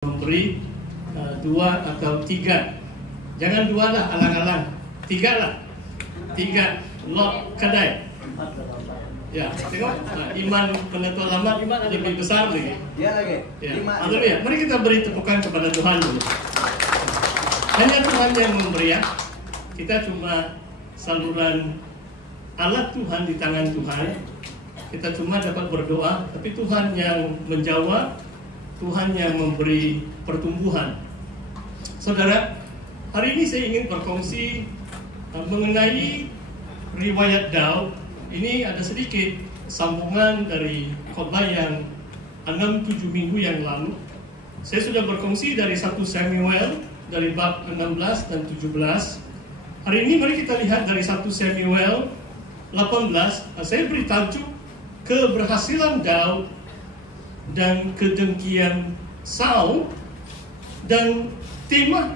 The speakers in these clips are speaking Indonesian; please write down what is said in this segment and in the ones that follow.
memberi 2 atau 3. Jangan 2 lah, alang-alang. 3 lah. 3 lot kedai. Ya, tengok iman penentu alamat lebih besar lagi. Dia lagi. Ya. Haleluya. Mari kita beri tepukan kepada Tuhan dulu. Hanya Tuhan yang memberi ya. Kita cuma saluran alat Tuhan di tangan Tuhan. Kita cuma dapat berdoa, tapi Tuhan yang menjawab, Tuhan yang memberi pertumbuhan. Saudara, hari ini saya ingin berkongsi mengenai riwayat Daud. Ini ada sedikit sambungan dari khotbah yang 6-7 minggu yang lalu. Saya sudah berkongsi dari 1 Samuel, dari bab 16 dan 17. Hari ini mari kita lihat dari 1 Samuel 18. Saya beri tajuk keberhasilan Daud dan kedengkian Saul, dan tema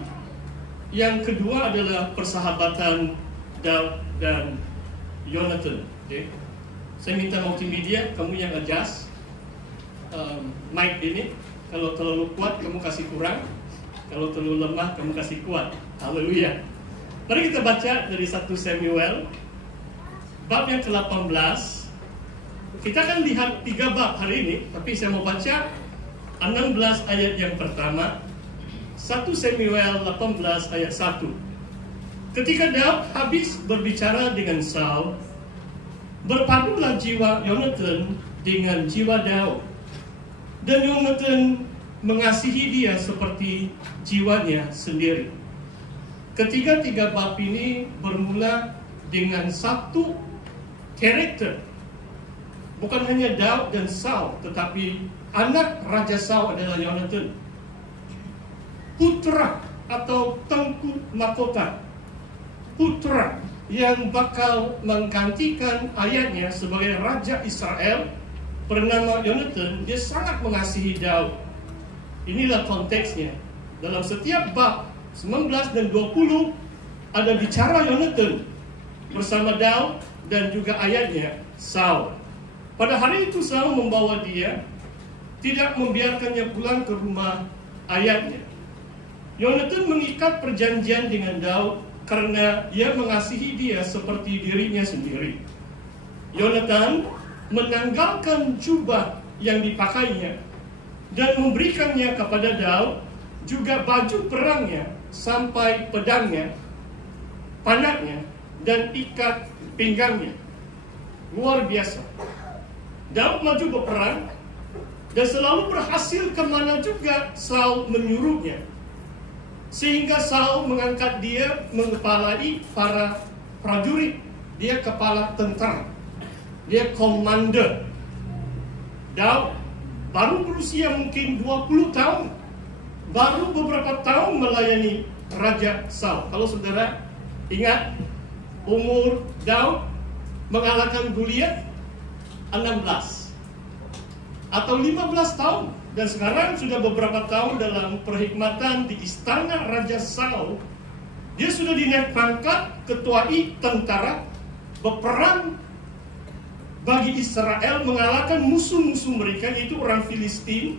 yang kedua adalah persahabatan Daud dan Jonathan. Okay. Saya minta multimedia, kamu yang adjust mic ini. Kalau terlalu kuat kamu kasih kurang, kalau terlalu lemah kamu kasih kuat. Haleluya. Mari kita baca dari 1 Samuel bab yang ke-18. Kita akan lihat 3 bab hari ini, tapi saya mau baca 16 ayat yang pertama. 1 Samuel 18 ayat 1. Ketika Daud habis berbicara dengan Saul, berpadulah jiwa Jonathan dengan jiwa Daud, dan Jonathan mengasihi dia seperti jiwanya sendiri. Ketiga-tiga bab ini bermula dengan satu karakter. Bukan hanya Daud dan Saul, tetapi anak Raja Saul adalah Jonathan, putra atau tengku mahkota, putra yang bakal menggantikan ayahnya sebagai Raja Israel bernama Jonathan. Dia sangat mengasihi Daud. Inilah konteksnya. Dalam setiap bab 19 dan 20 ada bicara Jonathan bersama Daud dan juga ayahnya Saul. Pada hari itu Saul membawa dia, tidak membiarkannya pulang ke rumah ayahnya. Jonathan mengikat perjanjian dengan Daud karena ia mengasihi dia seperti dirinya sendiri. Jonathan menanggalkan jubah yang dipakainya dan memberikannya kepada Daud, juga baju perangnya sampai pedangnya, panahnya, dan ikat pinggangnya. Luar biasa. Daud maju berperang dan selalu berhasil kemana juga Saul menyuruhnya, sehingga Saul mengangkat dia mengepalai para prajurit. Dia kepala tentara, dia komander. Daud baru berusia mungkin 20 tahun, baru beberapa tahun melayani Raja Saul. Kalau saudara ingat, umur Daud mengalahkan Goliat 16 atau 15 tahun, dan sekarang sudah beberapa tahun dalam perkhidmatan di istana Raja Saul. Dia sudah dinaik pangkat ketuai tentara, berperang bagi Israel, mengalahkan musuh-musuh mereka, yaitu orang Filistin.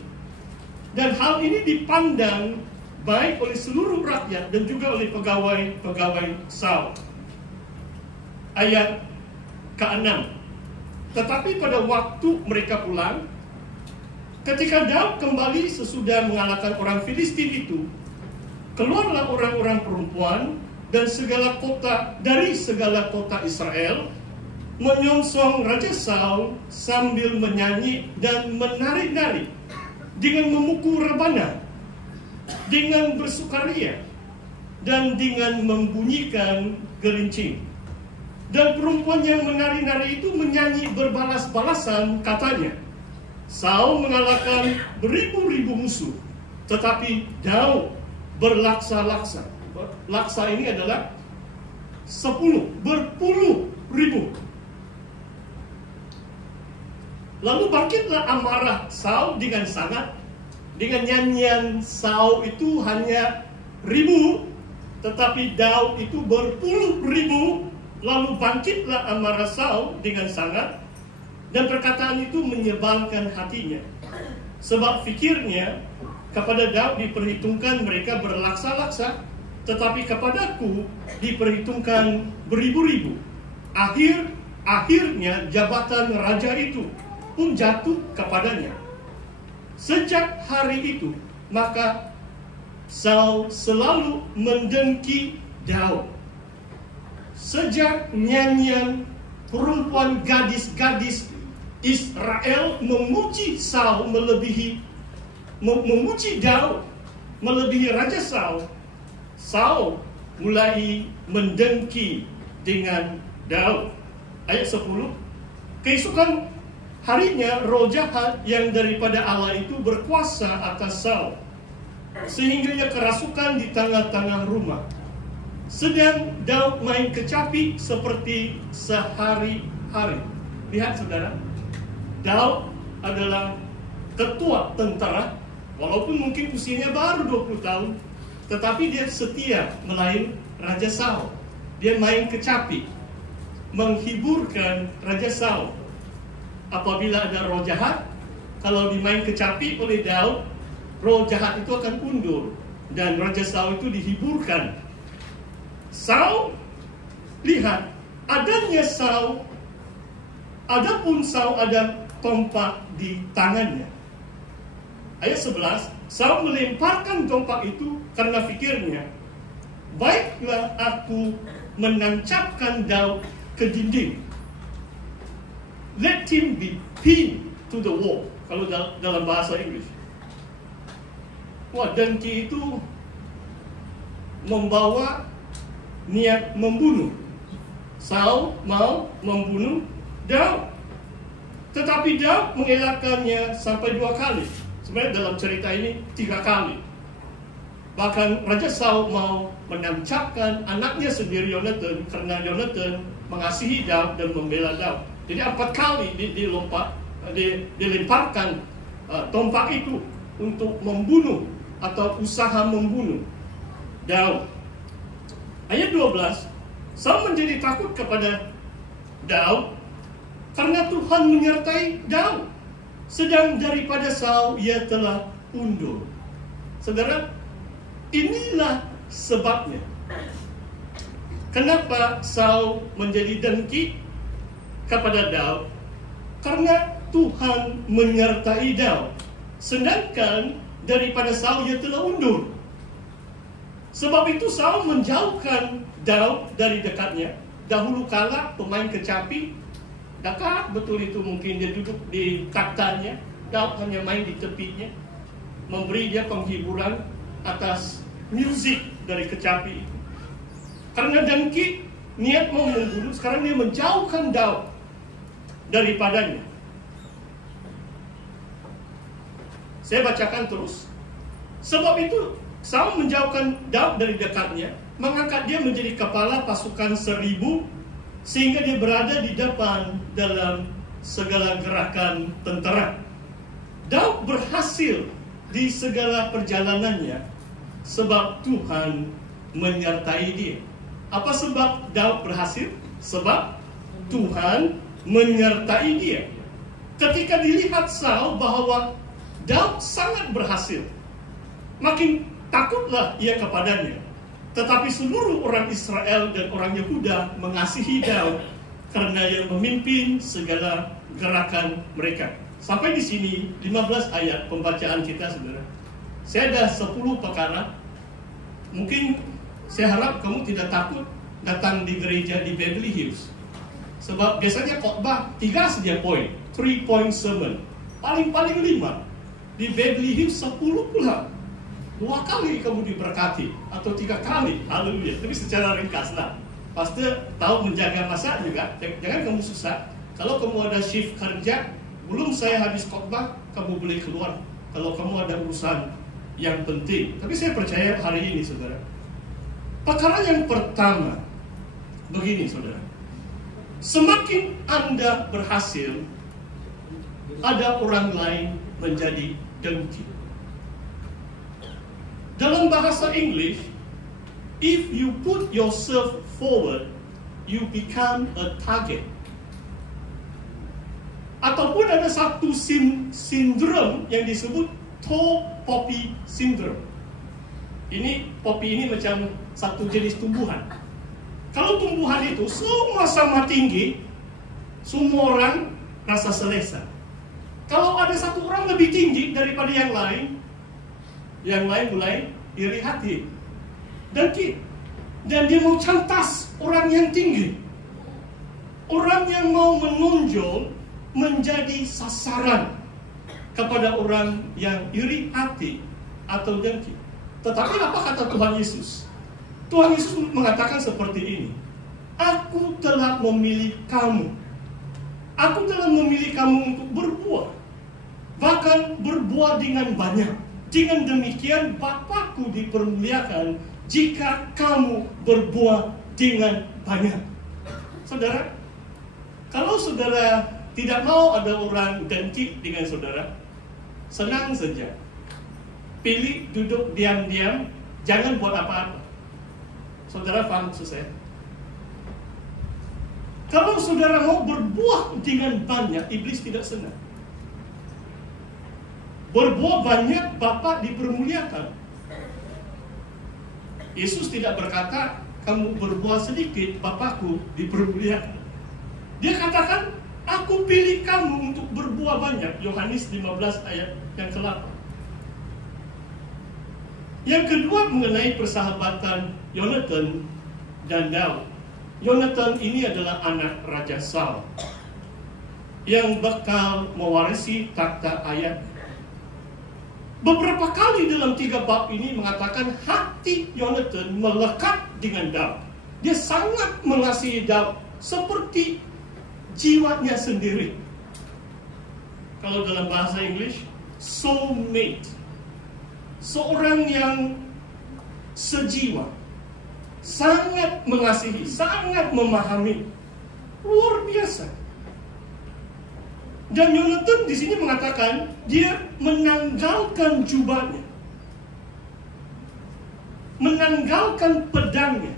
Dan hal ini dipandang baik oleh seluruh rakyat dan juga oleh pegawai Saul. Ayat ke-6. Tetapi pada waktu mereka pulang, ketika Daud kembali sesudah mengalahkan orang Filistin itu, keluarlah orang-orang perempuan dan segala kota dari segala kota Israel menyongsong Raja Saul sambil menyanyi dan menari-nari, dengan memukul rebana, dengan bersukaria, dan dengan membunyikan gerincing. Dan perempuan yang menari-nari itu menyanyi berbalas-balasan, katanya, Saul mengalahkan beribu-ribu musuh, tetapi Daud berlaksa-laksa. Laksa ini adalah 10, berpuluh ribu. Lalu bangkitlah amarah Saul dengan sangat. Dengan nyanyian Saul itu hanya ribu, tetapi Daud itu berpuluh ribu. Lalu bangkitlah amarah Saul dengan sangat, dan perkataan itu menyebalkan hatinya. Sebab fikirnya, kepada Daud diperhitungkan mereka berlaksa-laksa, tetapi kepadaku diperhitungkan beribu-ribu. Akhirnya jabatan raja itu pun jatuh kepadanya. Sejak hari itu, maka Saul selalu mendengki Daud. Sejak nyanyian perempuan gadis-gadis Israel memuji Saul memuji Daud melebihi Raja Saul, Saul mulai mendengki dengan Daud. Ayat 10, keesokan harinya roh jahat yang daripada Allah itu berkuasa atas Saul, sehingga ia kerasukan di tengah-tengah rumah. Sedang Daud main kecapi seperti sehari-hari. Lihat saudara, Daud adalah ketua tentara, walaupun mungkin usianya baru 20 tahun, tetapi dia setia melayani Raja Saul. Dia main kecapi, menghiburkan Raja Saul. Apabila ada roh jahat, kalau dimain kecapi oleh Daud, roh jahat itu akan undur dan Raja Saul itu dihiburkan. Saul, lihat, adapun Saul ada tombak di tangannya. Ayat 11, Saul melemparkan tombak itu karena pikirnya, baiklah aku menancapkan Daud ke dinding. Let him be pinned to the wall. Kalau dalam bahasa Inggris. Wah, dengki itu membawa niat membunuh. Saul mau membunuh Daud, tetapi Daud mengelakkannya sampai 2 kali. Sebenarnya dalam cerita ini 3 kali. Bahkan Raja Saul mau menancapkan anaknya sendiri Yonatan, karena Yonatan mengasihi Daud dan membela Daud. Jadi 4 kali dilemparkan tombak itu untuk membunuh atau usaha membunuh Daud. Ayat 12, Saul menjadi takut kepada Daud karena Tuhan menyertai Daud. Sedang daripada Saul ia telah undur. Saudara, inilah sebabnya kenapa Saul menjadi dengki kepada Daud, karena Tuhan menyertai Daud. Sedangkan daripada Saul ia telah undur. Sebab itu Saul menjauhkan Daud dari dekatnya. Dahulu kala pemain kecapi dekat betul itu, mungkin dia duduk di taktanya, Daud hanya main di tepinya, memberi dia penghiburan atas musik dari kecapi itu. Karena dengki, niat mau membunuh, sekarang dia menjauhkan Daud daripadanya. Saya bacakan terus. Sebab itu Saul menjauhkan Daud dari dekatnya, mengangkat dia menjadi kepala pasukan 1000, sehingga dia berada di depan dalam segala gerakan tentera. Daud berhasil di segala perjalanannya sebab Tuhan menyertai dia. Apa sebab Daud berhasil? Sebab Tuhan menyertai dia. Ketika dilihat Saul bahwa Daud sangat berhasil, makin takutlah ia kepadanya. Tetapi seluruh orang Israel dan orang Yehuda mengasihi Daud karena ia memimpin segala gerakan mereka. Sampai di sini 15 ayat pembacaan kita, saudara. Saya ada 10 perkara. Mungkin saya harap kamu tidak takut datang di gereja di Beverly Hills. Sebab biasanya khotbah 3 saja poin, 3-point sermon. Paling-paling 5. Di Beverly Hills 10 pula. 2 kali kamu diberkati atau 3 kali, haleluya. Tapi secara ringkas lah. Pastor tahu menjaga masa juga. Jangan kamu susah. Kalau kamu ada shift kerja, belum saya habis khotbah, kamu boleh keluar. Kalau kamu ada urusan yang penting. Tapi saya percaya hari ini, saudara, perkara yang pertama begini, saudara. Semakin Anda berhasil, ada orang lain menjadi dengki. Dalam bahasa English, if you put yourself forward, you become a target. Ataupun ada satu sindrom yang disebut tall poppy syndrome. Ini poppy ini macam satu jenis tumbuhan. Kalau tumbuhan itu semua sama tinggi, semua orang rasa selesa. Kalau ada satu orang lebih tinggi daripada yang lain mulai iri hati, dengki, dan dia mau cantas orang yang tinggi. Orang yang mau menonjol menjadi sasaran kepada orang yang iri hati atau dengki. Tetapi apa kata Tuhan Yesus? Tuhan Yesus mengatakan seperti ini. Aku telah memilih kamu. Aku telah memilih kamu untuk berbuah. Bahkan berbuah dengan banyak. Dengan demikian Bapakku dipermuliakan jika kamu berbuah dengan banyak. Saudara, kalau saudara tidak mau ada orang dengki dengan saudara, senang saja. Pilih duduk diam-diam, jangan buat apa-apa. Saudara paham maksud saya? Kalau saudara mau berbuah dengan banyak, iblis tidak senang. Berbuah banyak, Bapa dipermuliakan. Yesus tidak berkata, kamu berbuah sedikit, Bapakku dipermuliakan. Dia katakan, aku pilih kamu untuk berbuah banyak. Yohanes 15 ayat yang ke-8. Yang kedua mengenai persahabatan Yonatan dan Daud. Yonatan ini adalah anak Raja Saul yang bakal mewarisi takhta ayah. Beberapa kali dalam 3 bab ini mengatakan hati Yonatan melekat dengan Daud. Dia sangat mengasihi Daud seperti jiwanya sendiri. Kalau dalam bahasa Inggris, soulmate. Seorang yang sejiwa, sangat mengasihi, sangat memahami, luar biasa. Dan Yonatan di sini mengatakan dia menanggalkan jubahnya, menanggalkan pedangnya,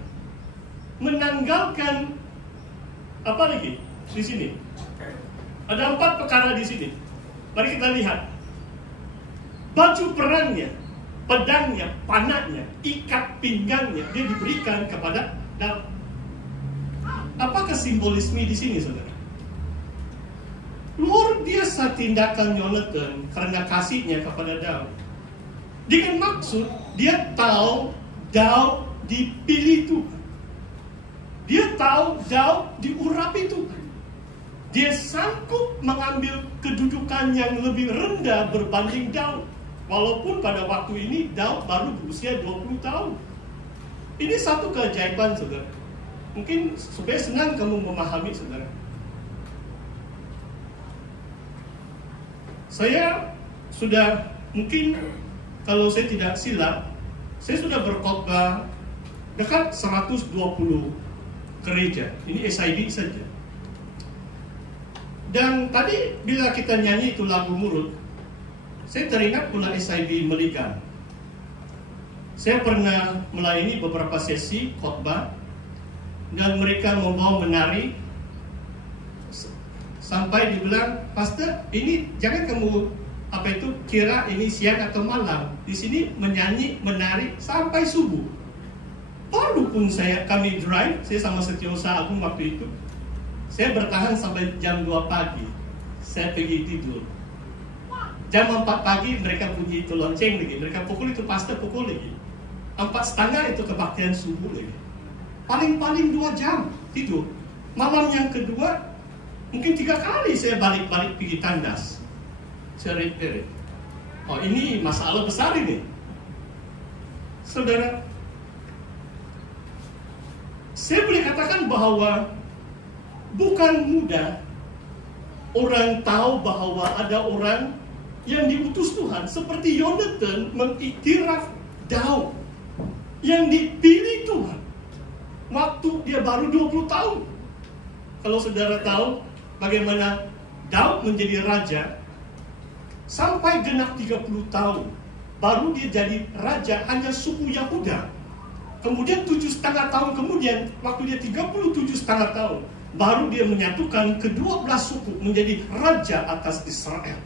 menanggalkan apa lagi di sini? Ada 4 perkara di sini. Mari kita lihat. Baju perangnya, pedangnya, panahnya, ikat pinggangnya, dia diberikan kepada Daud. Apakah simbolisme di sini, saudara? Luar biasa tindakan Yonatan karena kasihnya kepada Daud. Dengan maksud dia tahu Daud dipilih Tuhan. Dia tahu Daud diurapi Tuhan. Dia sanggup mengambil kedudukan yang lebih rendah berbanding Daud. Walaupun pada waktu ini Daud baru berusia 20 tahun. Ini satu keajaiban, saudara. Mungkin supaya senang kamu memahami, saudara. Saya sudah, mungkin kalau saya tidak silap, saya sudah berkhotbah dekat 120 gereja. Ini SID saja. Dan tadi bila kita nyanyi itu lagu Murut, saya teringat pula SID Meligan. Saya pernah melayani beberapa sesi khotbah dan mereka membawa menari sampai dibilang, Pastor, ini jangan kamu kira ini siang atau malam. Di sini menyanyi, menari sampai subuh. Baru pun kami drive, saya sama Setiausaha Agung waktu itu, saya bertahan sampai jam 2 pagi. Saya pergi tidur. Jam 4 pagi mereka bunyi itu lonceng lagi. Mereka pukul itu, Pastor pukul lagi. 4:30 itu kebaktian subuh lagi. Paling-paling 2 jam tidur. Malam yang kedua, mungkin 3 kali saya balik-balik pergi tandas. Saya repeat. Oh, ini masalah besar ini. Saudara, saya boleh katakan bahwa bukan mudah orang tahu bahwa ada orang yang diutus Tuhan. Seperti Yonatan mengiktiraf Daud yang dipilih Tuhan waktu dia baru 20 tahun. Kalau saudara tahu bagaimana Daud menjadi raja sampai genap 30 tahun, baru dia jadi raja hanya suku Yahuda. Kemudian 7,5 tahun kemudian, waktu dia 37,5 tahun, baru dia menyatukan ke-12 suku menjadi raja atas Israel.